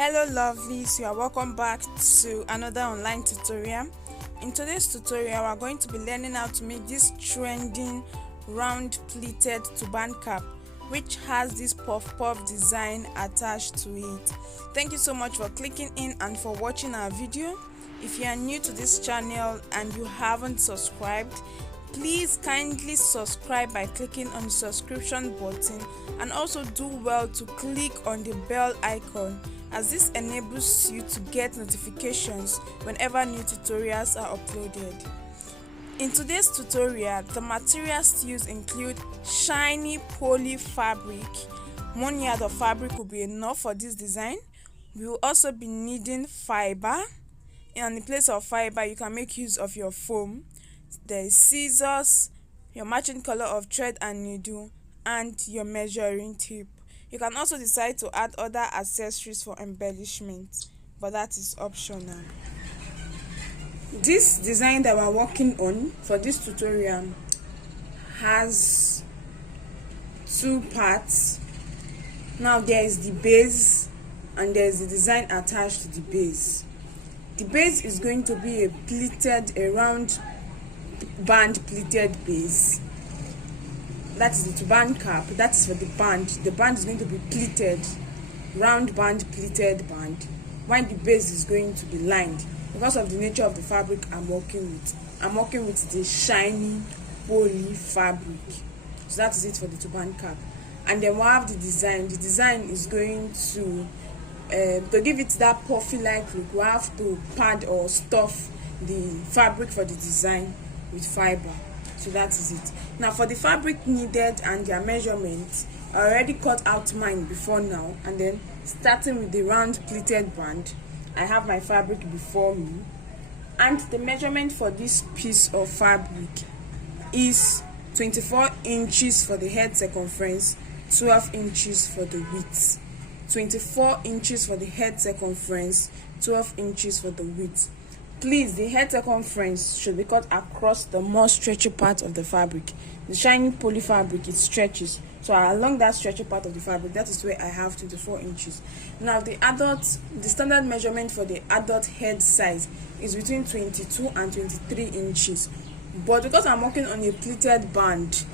Hello lovelies, you are welcome back to another online tutorial. In today's tutorial, we are going to be learning how to make this trending round pleated turban cap, which has this puff design attached to it. Thank you so much for clicking in and for watching our video. If you are new to this channel and you haven't subscribed, please kindly subscribe by clicking on the subscription button, and also do well to click on the bell icon, as this enables you to get notifications whenever new tutorials are uploaded. In today's tutorial, the materials used include shiny poly fabric. 1 yard of fabric will be enough for this design. We will also be needing fiber, and in place of fiber you can make use of your foam. There is scissors, your matching color of thread and needle, and your measuring tape. You can also decide to add other accessories for embellishment, but that is optional. This design that we're working on for this tutorial has two parts. Now there is the base and there is the design attached to the base. The base is going to be a round band pleated base. That is the turban cap. That is for the band. The band is going to be pleated, round band pleated band, while the base is going to be lined. Because of the nature of the fabric I'm working with the shiny poly fabric. So that is it for the turban cap. And then we have the design. The design is going to give it that puffy like look, we have to pad or stuff the fabric for the design with fiber. So that is it. Now for the fabric needed and their measurements, I already cut out mine before now, and then starting with the round pleated band, I have my fabric before me, and the measurement for this piece of fabric is 24 inches for the head circumference, 12 inches for the width. 24 inches for the head circumference, 12 inches for the width. Please, the head circumference should be cut across the more stretchy part of the fabric. The shiny poly fabric, it stretches, so along that stretchy part of the fabric, that is where I have 24 inches. Now the standard measurement for the adult head size is between 22 and 23 inches, but because I'm working on a pleated band,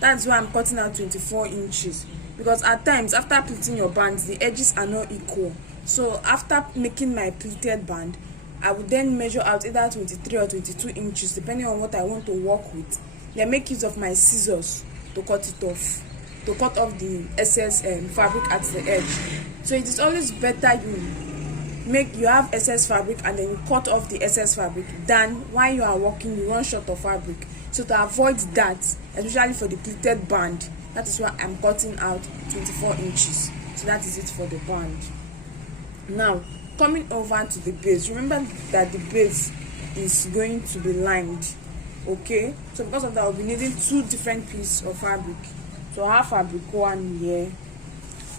that's why I'm cutting out 24 inches, because at times after pleating your bands, the edges are not equal. So after making my pleated band, I would then measure out either 23 or 22 inches depending on what I want to work with. Then make use of my scissors to cut it off, to cut off the excess fabric at the edge. So it is always better you have excess fabric and then you cut off the excess fabric than while you are working you run short of fabric. So to avoid that, especially for the pleated band, that is why I'm cutting out 24 inches. So that is it for the band. Now coming over to the base, remember that the base is going to be lined. Okay, so because of that, we'll be needing two different pieces of fabric. So I have fabric 1 here,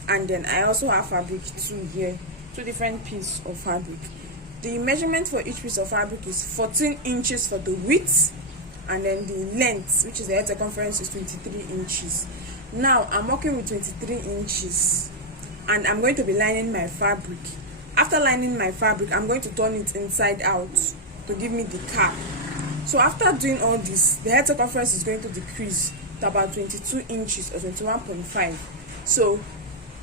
and then I also have fabric 2 here, two different pieces of fabric. The measurement for each piece of fabric is 14 inches for the width, and then the length, which is the head circumference, is 23 inches. Now I'm working with 23 inches, and I'm going to be lining my fabric. After lining my fabric, I'm going to turn it inside out to give me the cap. So after doing all this, the head circumference is going to decrease to about 22 inches or 21.5. So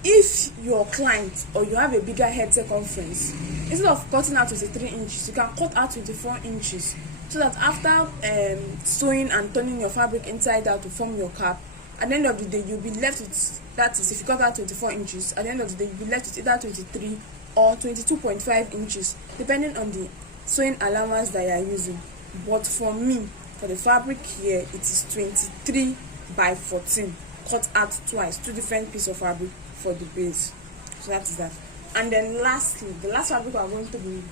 if your client or you have a bigger head circumference, instead of cutting out 23 inches, you can cut out 24 inches, so that after sewing and turning your fabric inside out to form your cap, at the end of the day you'll be left with, that is if you cut out 24 inches, at the end of the day you'll be left with either 23 or 22.5 inches depending on the sewing allowance that you are using. But for me, for the fabric here, it is 23 by 14, cut out twice, two different pieces of fabric for the base. So that is that. And then lastly, the last fabric we are going to be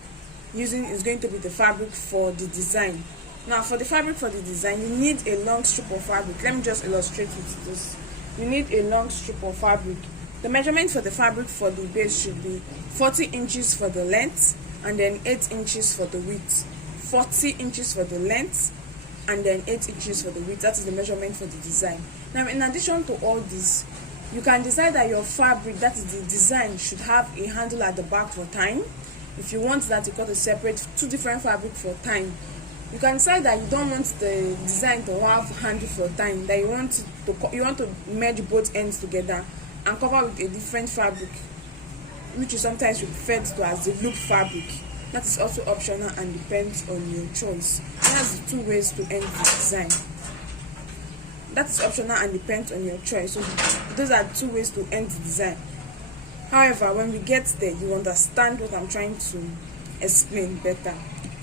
using is going to be the fabric for the design. Now for the fabric for the design, you need a long strip of fabric. Let me just illustrate with this. You need a long strip of fabric. The measurement for the fabric for the base should be 40 inches for the length, and then 8 inches for the width. 40 inches for the length and then 8 inches for the width. That is the measurement for the design. Now in addition to all this, You can decide that your fabric, that is the design, should have a handle at the back for tying. If you want that, you got to separate two different fabric for tying. You can decide that you don't want the design to have handle for tying, that you want to merge both ends together and cover with a different fabric, which is sometimes referred to as the loop fabric. That is also optional and depends on your choice. That's the two ways to end the design. That is optional and depends on your choice. So those are two ways to end the design. However, when we get there, you understand what I'm trying to explain better.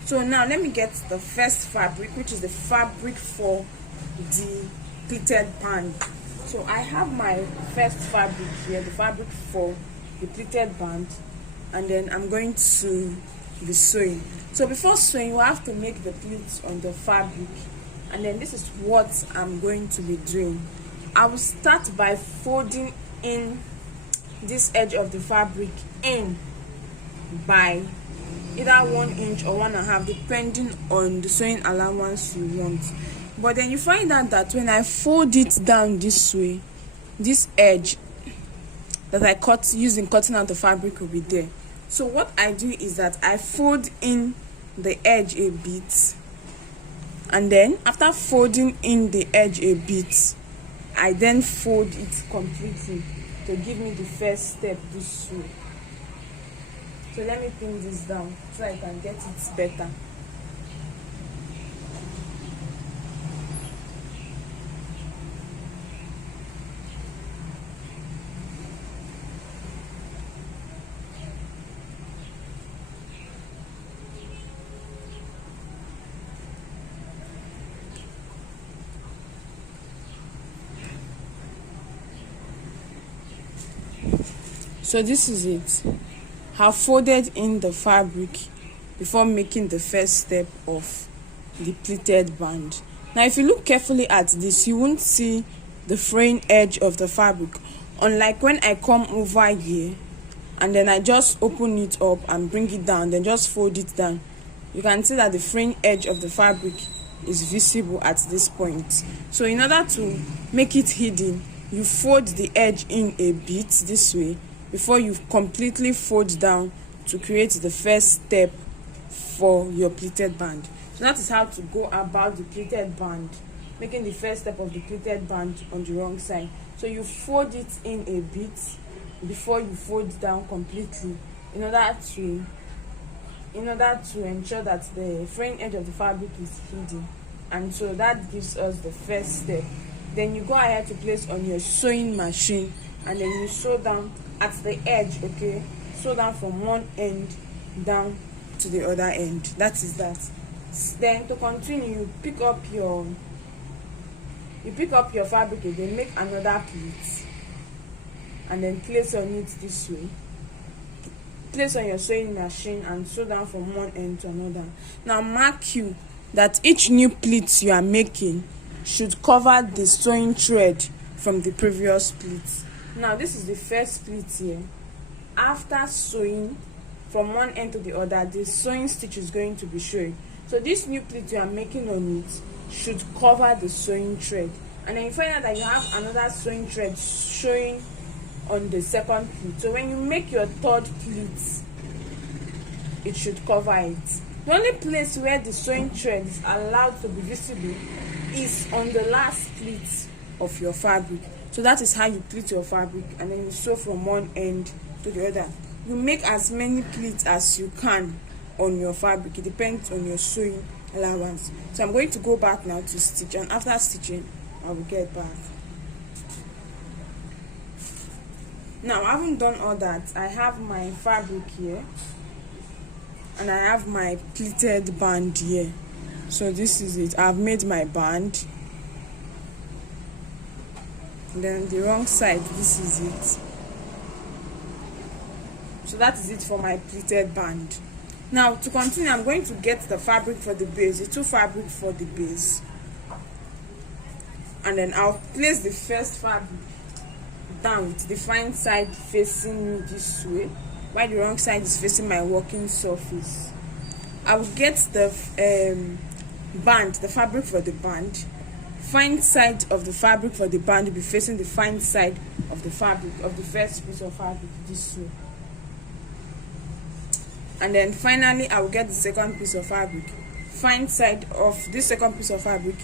So now let me get the first fabric, which is the fabric for the pleated band. So I have my first fabric here, the fabric for the pleated band, and then I'm going to be sewing. So before sewing, you have to make the pleats on the fabric, and then this is what I'm going to be doing. I will start by folding in this edge of the fabric in by either 1 inch or 1.5, depending on the sewing allowance you want. But then you find out that when I fold it down this way, this edge that I cut using cutting out the fabric will be there. So what I do is that I fold in the edge a bit, and then after folding in the edge a bit, I then fold it completely to give me the first step this way. So let me pin this down so I can get it better. So this is it. Have folded in the fabric before making the first step of the pleated band. Now if you look carefully at this, you won't see the fraying edge of the fabric, unlike when I come over here and then I just open it up and bring it down, then just fold it down. You can see that the fraying edge of the fabric is visible at this point. So in order to make it hidden, you fold the edge in a bit this way before you completely fold down to create the first step for your pleated band. So that is how to go about the pleated band, making the first step of the pleated band on the wrong side. So you fold it in a bit before you fold down completely in order to ensure that the fraying edge of the fabric is hidden. And so that gives us the first step. Then you go ahead to place on your sewing machine, and then you sew down at the edge, okay? Sew down from one end down to the other end. That is that. Then to continue, you pick up your fabric again, make another pleat, and then place on it this way. Place on your sewing machine and sew down from one end to another. Now mark you that each new pleat you are making should cover the sewing thread from the previous pleat. Now this is the first pleat here. After sewing from one end to the other, the sewing stitch is going to be showing. So this new pleat you are making on it should cover the sewing thread, and then you find out that you have another sewing thread showing on the second pleat. So when you make your third pleat, it should cover it. The only place where the sewing thread is allowed to be visible is on the last pleat of your fabric. So that is how you pleat your fabric, and then you sew from one end to the other. You make as many pleats as you can on your fabric. It depends on your sewing allowance. So I'm going to go back now to stitch, and after stitching I will get back. Now I haven't done all that. I have my fabric here and I have my pleated band here. So this is it. I've made my band, and then the wrong side, this is it. So that is it for my pleated band. Now to continue, I'm going to get the fabric for the base, the two fabric for the base, and then I'll place the first fabric down with the fine side facing me this way, while the wrong side is facing my working surface. I will get the band, the fabric for the band. Fine side of the fabric for the band will be facing the fine side of the fabric, of the first piece of fabric, this way. And then finally I will get the second piece of fabric. Fine side of this second piece of fabric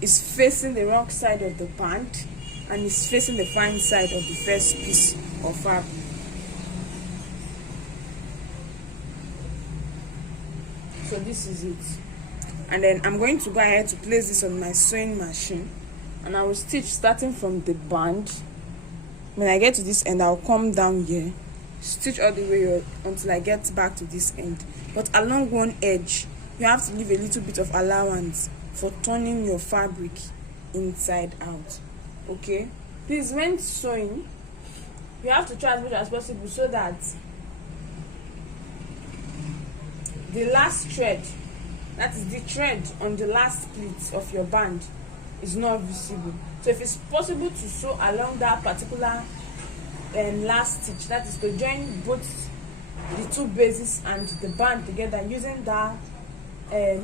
is facing the wrong side of the band and is facing the fine side of the first piece of fabric. So this is it. And then I'm going to go ahead to place this on my sewing machine, and I will stitch starting from the band. When I get to this end, I'll come down here, stitch all the way until I get back to this end. But along one edge, you have to leave a little bit of allowance for turning your fabric inside out. Okay, please, when sewing, you have to try as much as possible so that the last thread, that is the thread on the last pleat of your band, is not visible. So if it's possible to sew along that particular last stitch, that is to join both the two bases and the band together using that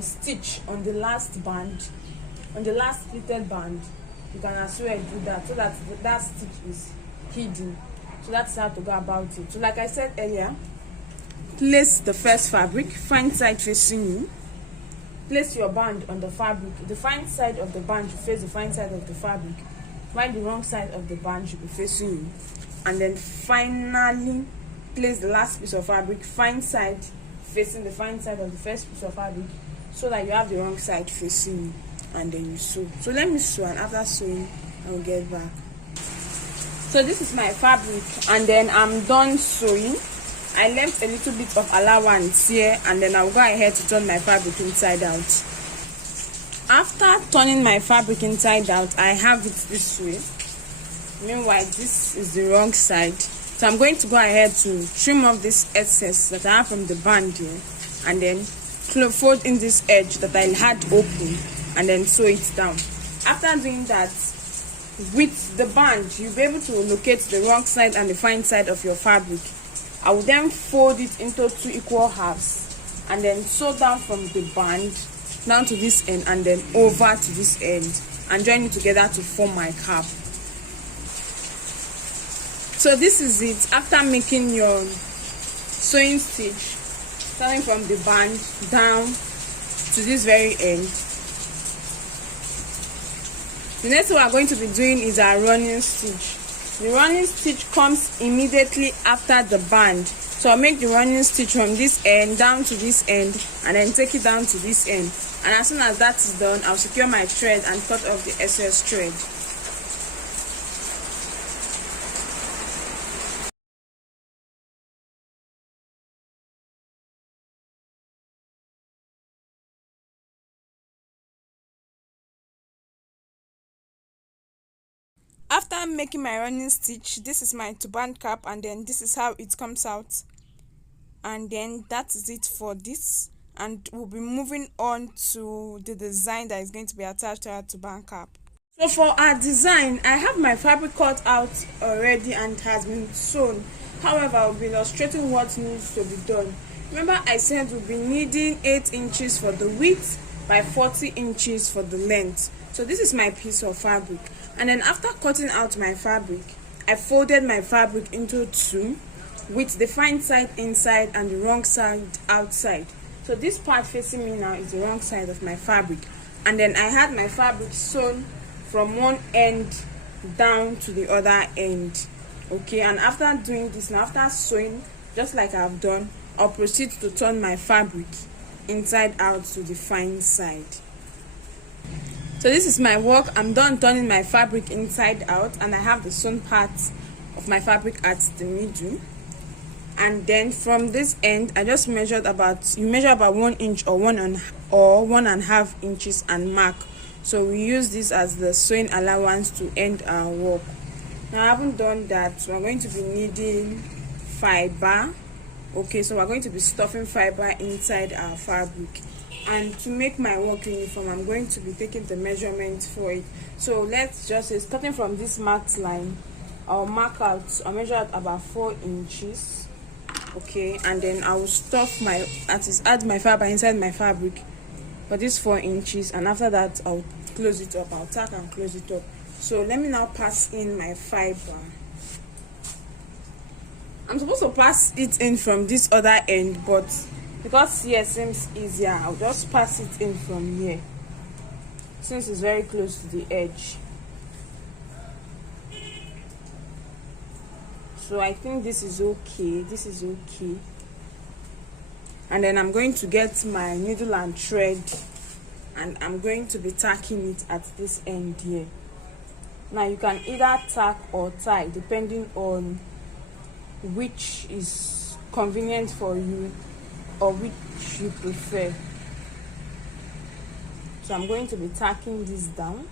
stitch on the last band, on the last pleated band, you can as well do that so that that stitch is hidden. So that's how to go about it. So like I said earlier, place the first fabric, fine side facing you. Place your band on the fabric. The fine side of the band should face the fine side of the fabric, while the wrong side of the band should be facing you. And then finally place the last piece of fabric, fine side facing the fine side of the first piece of fabric, so that you have the wrong side facing you, and then you sew. So let me sew, and after sewing I will get back. So this is my fabric, and then I'm done sewing. I left a little bit of allowance here, and then I'll go ahead to turn my fabric inside out. After turning my fabric inside out, I have it this way. Meanwhile, this is the wrong side. So I'm going to go ahead to trim off this excess that I have from the band here, and then fold in this edge that I had open, and then sew it down. After doing that, with the band, you'll be able to locate the wrong side and the fine side of your fabric. I will then fold it into 2 equal halves, and then sew down from the band down to this end and then over to this end, and join it together to form my cap. So this is it after making your sewing stitch, starting from the band down to this very end. The next thing we are going to be doing is our running stitch. The running stitch comes immediately after the band. So I'll make the running stitch from this end down to this end, and then take it down to this end. And as soon as that is done, I'll secure my thread and cut off the excess thread. After making my running stitch, this is my turban cap, and then this is how it comes out. And then that is it for this, and we'll be moving on to the design that is going to be attached to our turban cap. So for our design, I have my fabric cut out already and has been sewn. However, I'll be illustrating what needs to be done. Remember, I said we'll be needing 8 inches for the width by 40 inches for the length. So this is my piece of fabric, and then after cutting out my fabric, I folded my fabric into 2, with the fine side inside and the wrong side outside. So this part facing me now is the wrong side of my fabric, and then I had my fabric sewn from one end down to the other end. Okay, and after doing this, now after sewing just like I've done, I'll proceed to turn my fabric inside out to the fine side. So this is my work. I'm done turning my fabric inside out, and I have the sewn part of my fabric at the middle. And then from this end, I just measured about, you measure about 1 inch or 1.5 inches and mark. So we use this as the sewing allowance to end our work. Now I haven't done that, so we're going to be needing fiber. Okay, so we're going to be stuffing fiber inside our fabric. And to make my work uniform, I'm going to be taking the measurement for it. So let's just say, starting from this marked line, I'll measure out about 4 inches. Okay, and then I will stuff my, that is, add my fiber inside my fabric for this 4 inches, and after that I'll close it up. I'll tack and close it up. So let me now pass in my fiber. I'm supposed to pass it in from this other end, but because here seems easier, I'll just pass it in from here since it's very close to the edge. So I think this is okay. This is okay. And then I'm going to get my needle and thread, and I'm going to be tacking it at this end here. Now you can either tack or tie depending on which is convenient for you or which you prefer. So I'm going to be tacking this down.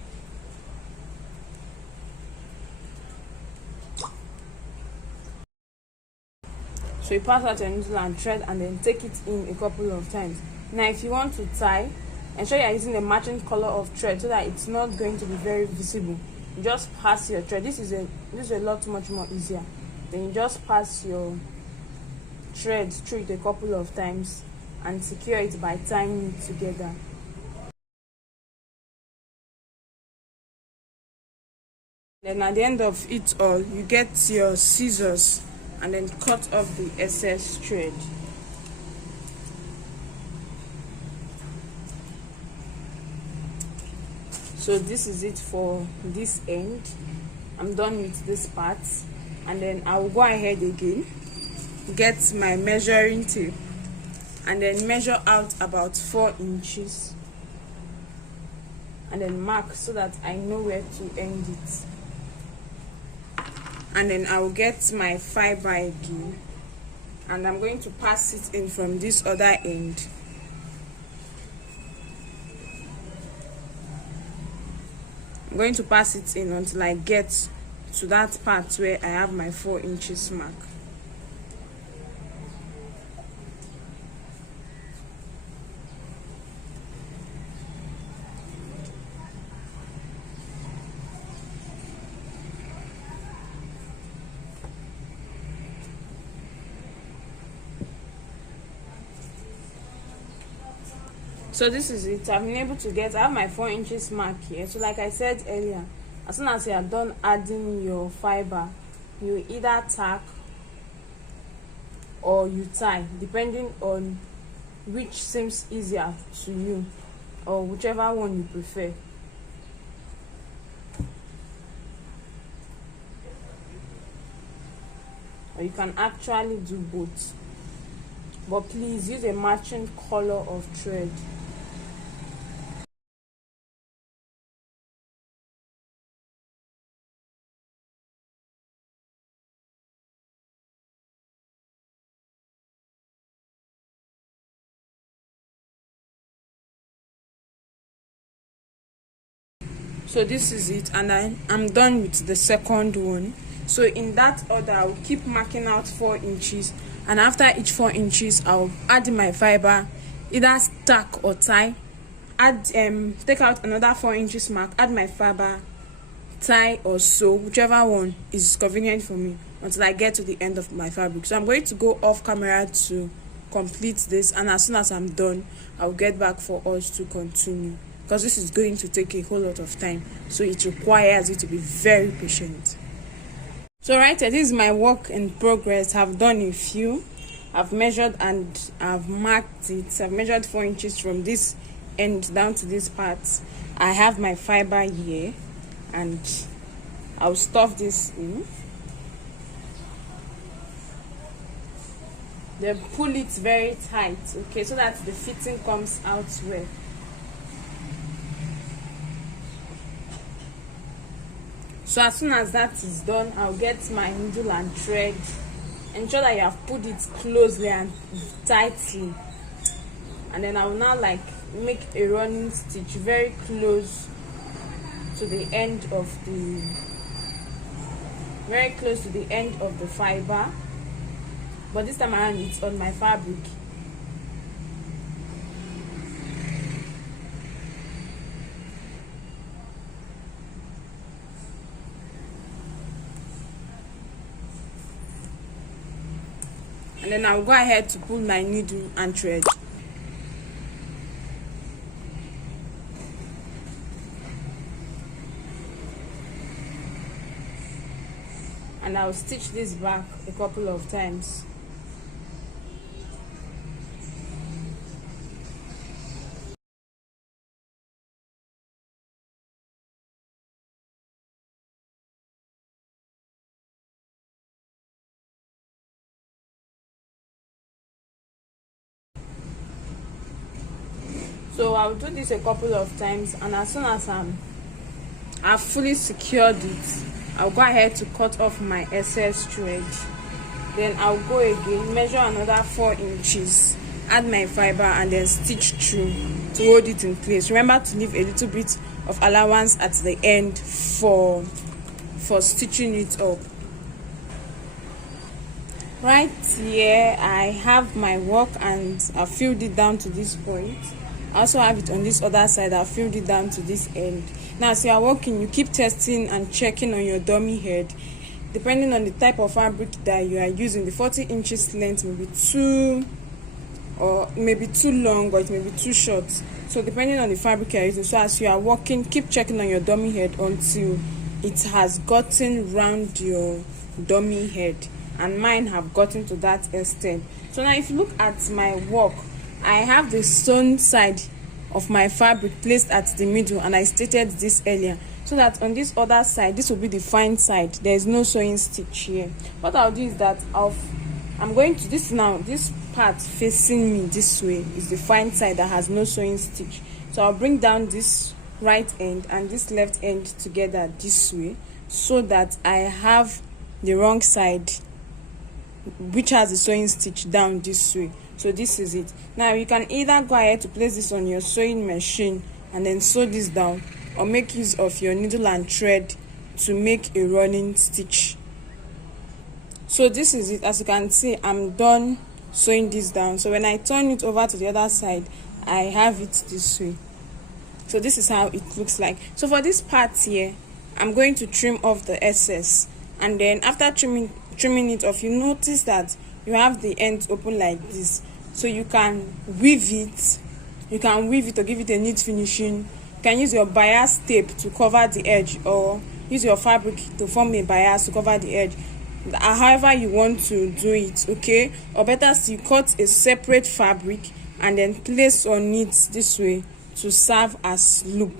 So you pass out your needle and thread and then take it in a couple of times. Now if you want to tie, ensure you are using a matching color of thread so that it's not going to be very visible. You just pass your thread. This is a lot much more easier. Then you just pass your thread through it a couple of times and secure it by tying it together. Then at the end of it all, you get your scissors and then cut off the excess thread. So this is it for this end. I'm done with this part, and then I will go ahead again, get my measuring tape, and then measure out about 4 inches and then mark so that I know where to end it. And then I will get my fiber again, and I'm going to pass it in from this other end. I'm going to pass it in until I get to that part where I have my 4 inches mark. So this is it. I've been able to get, I have my 4 inches mark here. So like I said earlier, as soon as you are done adding your fiber, you either tack or you tie, depending on which seems easier to you or whichever one you prefer. Or you can actually do both, but please use a matching color of thread. So this is it, and I'm done with the second one. So in that order, I'll keep marking out 4 inches, and after each 4 inches I'll add my fiber, either stack or tie, add take out another 4 inches mark, add my fiber, tie or sew, whichever one is convenient for me, until I get to the end of my fabric. So I'm going to go off camera to complete this, and as soon as I'm done, I'll get back for us to continue, because this is going to take a whole lot of time, so it requires you to be very patient. So right here, this is my work in progress. I've done a few, I've measured and I've marked it. I've measured 4 inches from this end down to this part. I have my fiber here, and I'll stuff this in, then pull it very tight, okay, so that the fitting comes out well. So as soon as that is done, I'll get my needle and thread. Ensure that you have put it closely and tightly, and then I will now make a running stitch very close to the end of the fiber, but this time around it's on my fabric. And then I'll go ahead to pull my needle and thread. And and I'll stitch this back a couple of times. So I'll do this a couple of times, and as soon as I've fully secured it, I'll go ahead to cut off my excess thread. Then I'll go again, measure another 4 inches, add my fiber, and then stitch through to hold it in place. Remember to leave a little bit of allowance at the end for stitching it up. Right here I have my work, and I filled it down to this point. I also have it on this other side. I filled it down to this end. Now as you are working, you keep testing and checking on your dummy head. Depending on the type of fabric that you are using, the 40 inches length may be too long, or it may be too short. So depending on the fabric you are using, so as you are working, keep checking on your dummy head until it has gotten round your dummy head, and mine have gotten to that extent. So now if you look at my work, I have the sewn side of my fabric placed at the middle, and I stated this earlier, so that on this other side, this will be the fine side. There is no sewing stitch here. What I'll do is that I'm going to this part facing me this way is the fine side that has no sewing stitch. So I'll bring down this right end and this left end together this way, so that I have the wrong side which has the sewing stitch down this way. So this is it. Now you can either go ahead to place this on your sewing machine and then sew this down, or make use of your needle and thread to make a running stitch. So this is it. As you can see, I'm done sewing this down. So when I turn it over to the other side, I have it this way. So this is how it looks like. So for this part here, I'm going to trim off the excess, and then after trimming it off, you notice that you have the ends open like this. So you can weave it or give it a neat finishing. You can use your bias tape to cover the edge, or use your fabric to form a bias to cover the edge, however you want to do it, okay? Or better still, cut a separate fabric and then place on it this way to serve as loop.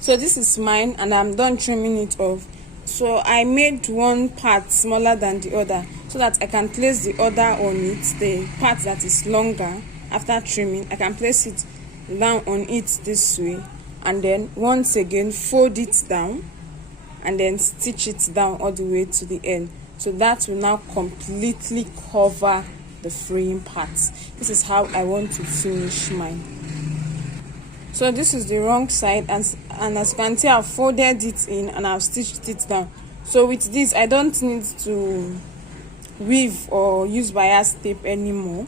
So this is mine, and I'm done trimming it off. So I made one part smaller than the other, so that I can place the other on it, the part that is longer. After trimming, I can place it down on it this way, and then once again fold it down and then stitch it down all the way to the end. So that will now completely cover the fraying parts. This is how I want to finish mine. So this is the wrong side, and as you can see, I've folded it in and I've stitched it down. So with this, I don't need to weave or use bias tape anymore.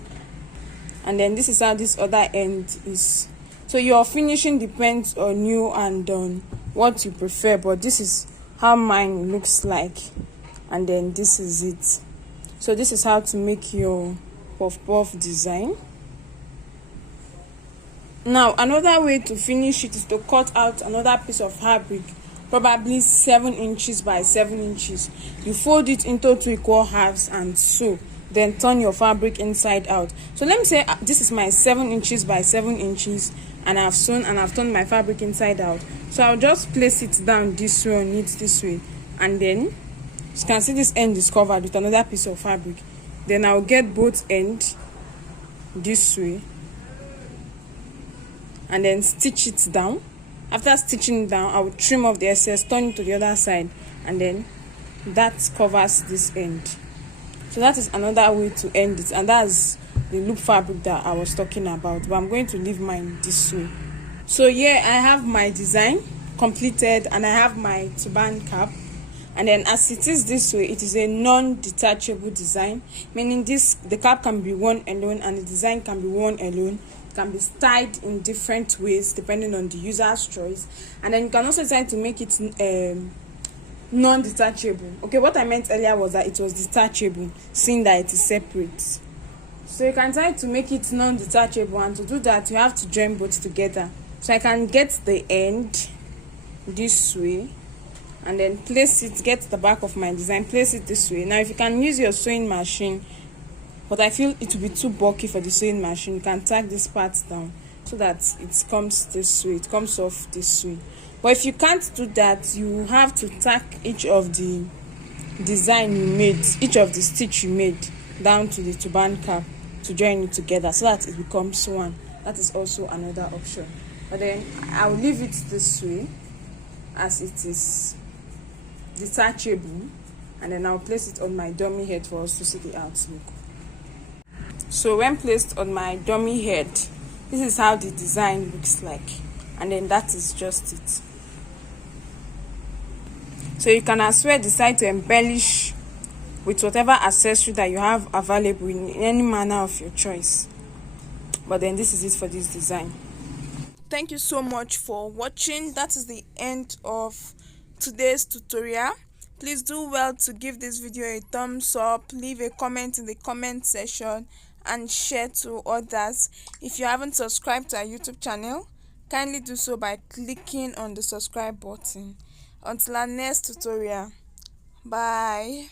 And then this is how this other end is. So your finishing depends on you and on what you prefer, but this is how mine looks like, and then this is it. So this is how to make your puff puff design. Now another way to finish it is to cut out another piece of fabric, probably 7 inches by 7 inches. You fold it into 2 equal halves and sew, then turn your fabric inside out. So let me say this is my 7 inches by 7 inches, and I've sewn and I've turned my fabric inside out. So I'll just place it down this way on it this way, and then you can see this end is covered with another piece of fabric. Then I'll get both ends this way and then stitch it down. After stitching it down, I will trim off the excess, turn it to the other side, and then that covers this end. So that is another way to end it, and that's the loop fabric that I was talking about, but I'm going to leave mine this way. So here I have my design completed, and I have my turban cap, and then as it is this way, it is a non-detachable design, meaning the cap can be worn alone and the design can be worn alone. It can be styled in different ways depending on the user's choice, and then you can also decide to make it non-detachable. Okay, what I meant earlier was that it was detachable, seeing that it is separate. So you can try to make it non-detachable, and to do that you have to join both together. So I can get the end this way, and then place it, get the back of my design, place it this way. Now if you can use your sewing machine, but I feel it will be too bulky for the sewing machine, you can tack this part down so that it comes this way, it comes off this way. But if you can't do that, you have to tack each of the design you made, each of the stitch you made down to the turban cap to join it together so that it becomes one. That is also another option. But then I'll leave it this way as it is detachable, and then I'll place it on my dummy head for us to see the outlook. So when placed on my dummy head, this is how the design looks like, and then that is just it. So you can as well decide to embellish with whatever accessory that you have available in any manner of your choice. But then this is it for this design. Thank you so much for watching. That is the end of today's tutorial. Please do well to give this video a thumbs up, leave a comment in the comment section, and share to others. If you haven't subscribed to our YouTube channel, kindly do so by clicking on the subscribe button. Until our next tutorial, bye.